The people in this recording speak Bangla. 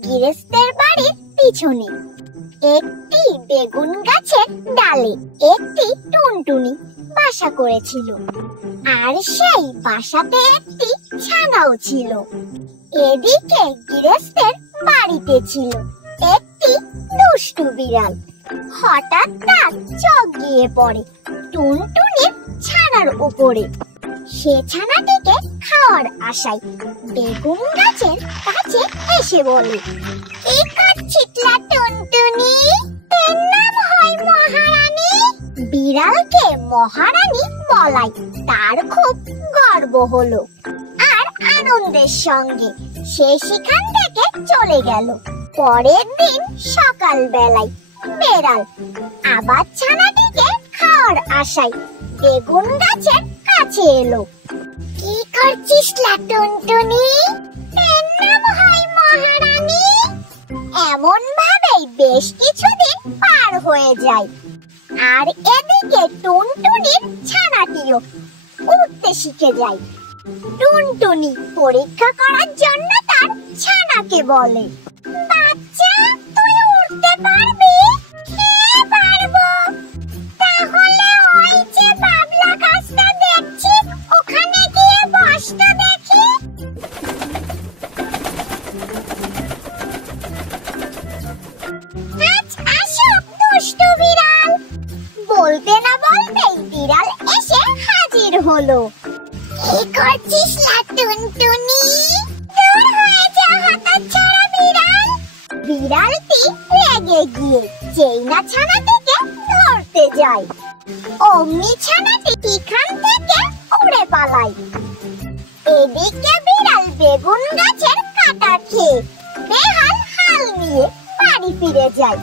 গৃহস্থের বাড়ির পিছনে একটি বেগুন গাছের ডালে একটি টুনটুনি বাসা করেছিল। আর সেই বাসাতে একটি ছানাও ছিল। এদিকে গৃহস্থের বাড়িতে ছিল একটি দুষ্টু বিড়াল। হঠাৎ তার চোখ গিয়ে পড়ে টুনটুনির ছানার উপরে। সে ছানাটিকে খাওয়ার আশায় বেগুন গাছের কাছে এসে বলে, কি করছিস টুনটুনি? এর নাম হয় মহারানী। বিড়ালকে মহারানী বলায় তার খুব গর্ব হলো। আর আনন্দের সঙ্গে সে সেখান থেকে চলে গেল। পরের দিন সকাল বেলায় বেড়াল আবার ছানাটিকে খাওয়ার আশায় বেগুন গাছের কাছে এলো। কি করছিস টুনটুনি? এর নাম হয় মহারানী। এমন ভাবেই বেশ কিছুদিন পার হয়ে যায়। আর এদিকে টুনটুনির ছানাটিও উঠতে শিখে যায়। টুনটুনি পরীক্ষা করার জন্য তার ছানাকে বলে, বাচ্চা, তুই উঠতে পারবি? হ্যাঁ, পারবো। তাহলে ওই যে বাবলা গাছটা দেখছি, ওখানে গিয়ে বসতে দেখি। আসো দুষ্টু বিড়াল। বলতে না বলতেই বিড়াল এসে হাজির হলো। কি করছিস টুনটুনি? দূর হয়ে যা হতচ্ছাড়া বিড়াল। বিড়ালটি রেগে গিয়ে যেই না ছানাটিকে ধরতে যায়, অমনি ছানাটি এখান থেকে উড়ে পালায়। এদিকে বিড়াল বেগুন গাছের কাটা খেয়ে বেহাল হাল নিয়ে বাড়ি ফিরে যায়।